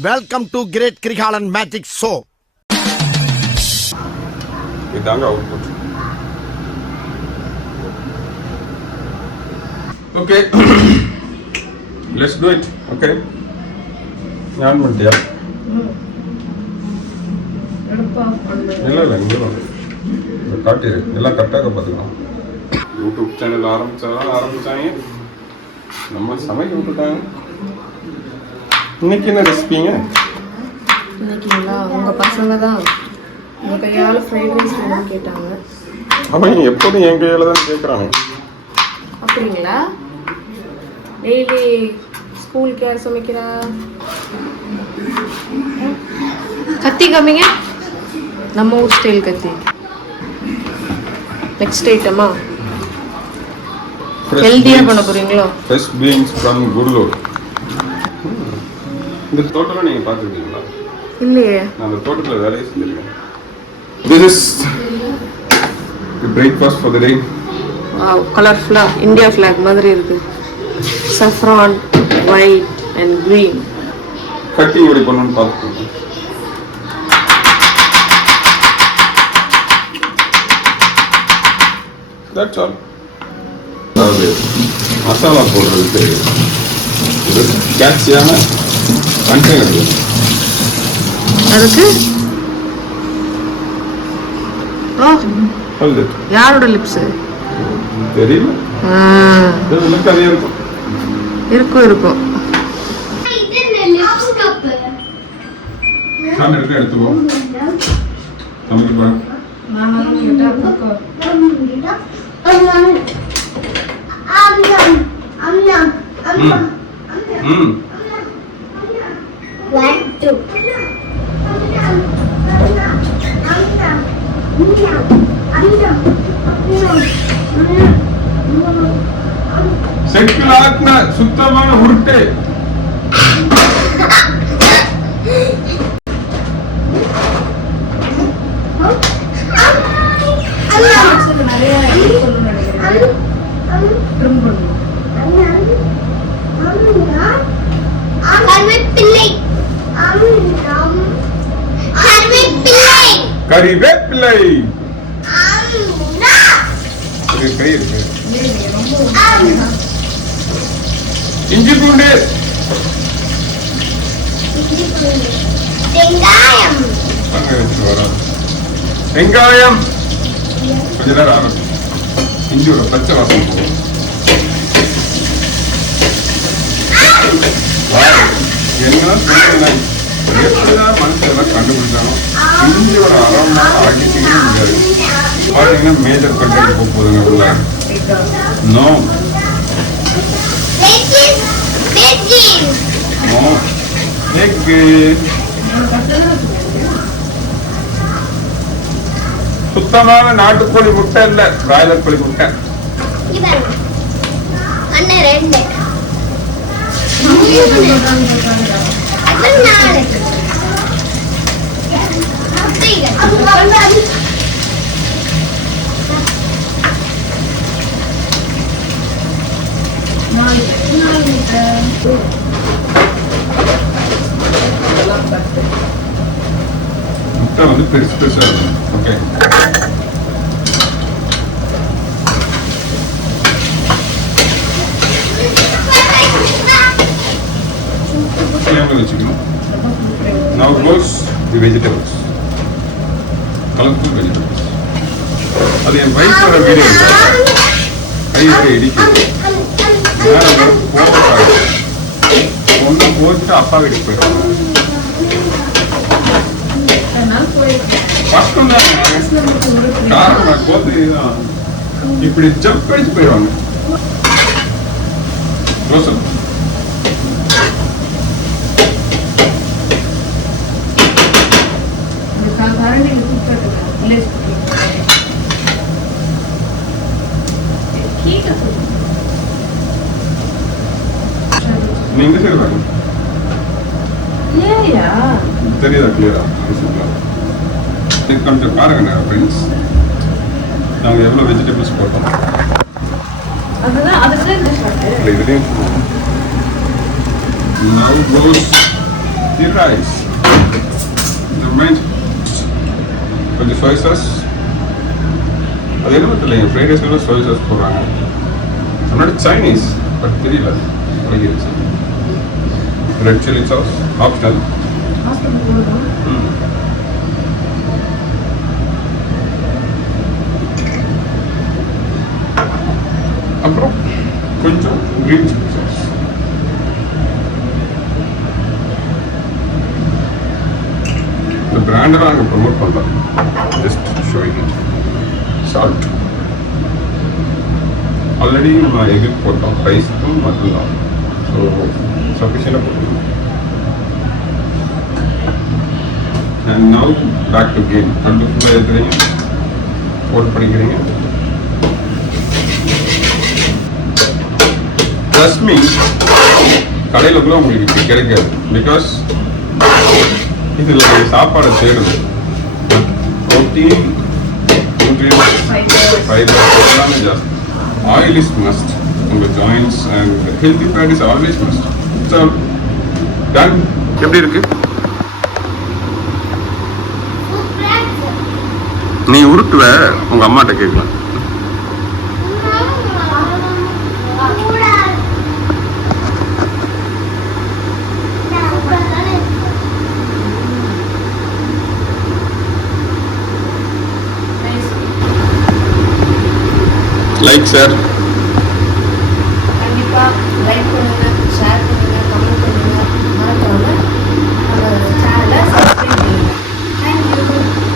Welcome to great Kirikalan magic show. இதாங்க output. Okay, let's do it. Okay, நான் பண்ணிட்டியா? இல்லை இங்கே காட்டிடு, எல்லாம் கரெக்டாக பார்த்துக்கலாம். யூடியூப் சேனல் ஆரம்பிச்சாங்க, நம்ம சமைக்க விட்டுட்டாங்க. இன்னைக்கு என்ன ரெசிபிங்க? இன்னைக்குங்களா, உங்கள் பசங்க தான் உங்கள் கையால் ஃப்ரைட் ரைஸ் வேணும்னு கேட்டாங்க. அவன் எப்போதும் என் கையால் தான் கேட்குறாங்க. அப்படிங்களா? டெய்லி ஸ்கூலுக்கு யார் சமைக்கிறா? கத்தி காமிங்க, நம்ம ஊர் ஸ்டைல் கத்தி. நெக்ஸ்ட் ஐட்டமா ஹெல்த்தியாக பண்ண போகிறீங்களோ? Fresh beans from Gudalur. இந்த தோட்டம்லாம் நீங்கள் பார்த்துருக்கீங்களா? இல்லையே. நான் அந்த தோட்டத்தில் வேலையை செஞ்சுருக்கேன். This is the breakfast for the day. Wow, கலர்ஃபுல்லாக இந்தியா ஃப்ளாக் மாதிரி இருக்கு. சஃப்ரான், ஒயிட் அண்ட் க்ரீன். கட்டிங் எப்படி பண்ணணும்னு பார்த்துக்கோங்க. That's all. அதாவது மசாலா போடுறதுக்கு ஒரு கேட்சியான கண்டெய்னர் அதுக்கு சொல்லுது. யாரோட லிப்ஸு தெரியல, அதே இருக்கும். இருக்கும். நான் இருக்க எடுத்துக்கோ. சமைக்க போறேன். செக்குலாக்குன சுத்தமான உருட்டை. கறிவேப்பிலை இஞ்சி பூண்டு, வெங்காயம் கொஞ்ச நேரம் ஆகும். இஞ்சியோட பச்சை வாசம் போகும். எப்படிதான் மனுஷெல்லாம் கண்டுபிடிச்சாலும் இஞ்சியோட அறமா அடிக்கவே முடியாது. பாத்தீங்கன்னா மேஜர் கண்டென்ட் போக போதுங்க உள்ள. நோ எக்கு, சுத்தமான நாட்டுக்கோழி முட்டை இல்ல, பிராய்லர் கோழி முட்டை. முட்டை வந்து பெருசு பெருசா இருக்கும். ஓகே, வச்சுக்கணும். Now goes the vegetables, colorful vegetables. அது என் வயிற்றோட வீடியோ கையோட இடிக்குது. ஒன்று போட்டு அப்பா வீட்டுக்கு போயிடுவாங்க. கஷ்டம் தான், காரணம் போட்டு இப்படி ஜம்ப் அடிச்சு போயிடுவாங்க. ரோசல் நீங்க செய்வாங்க தெரியுதா? கிளியரா கொஞ்சம் பாருங்க ஃப்ரெண்ட்ஸ், நாங்கள் எவ்வளோ வெஜிடபிள்ஸ் போட்டோம். இதுலேயும் now goes தி ரைஸ் கொஞ்சம் சோய் சாஸ். அது என்ன தெரியல, ஃப்ரைட் ரைஸ்ல சோய் சாஸ் போடுறாங்க. நம்மளோட சைனீஸ் பட் தெரியல. Red chilli sauce optional. அப்புறம் கொஞ்சம் கிரீன் சில்லி சாஸ். இந்த பிராண்டெல்லாம் நாங்கள் ப்ரொமோட் பண்ணலாம். Just showing it. Salt already நம்ம எக்கு போட்டோம், ரைஸ்க்கும் மட்டும்தான். ஸோ சஃபிஷியண்டாக போட்டுருக்கோம். And now back to game. ரெண்டு ஃபுல்லாக எடுத்துறீங்க, போட் பண்ணிக்கிறீங்க. ட்ரஸ்ட் மீ, கடையில் கூட உங்களுக்கு இப்படி கிடைக்காது. பிகாஸ் இதில் சாப்பாடை தேடுது. ப்ரோட்டீன், நியூட்ரியன்ஸ், ஃபைபர் எல்லாமே ஜாஸ்தி. Oil is must. உங்கள் joints and healthy fat is always must. So done. எப்படி இருக்கு? நீ உருட்டுவ, உங்கள் அம்மாட்ட கேட்கலாம். லைக் சார், கண்டிப்பா லைக்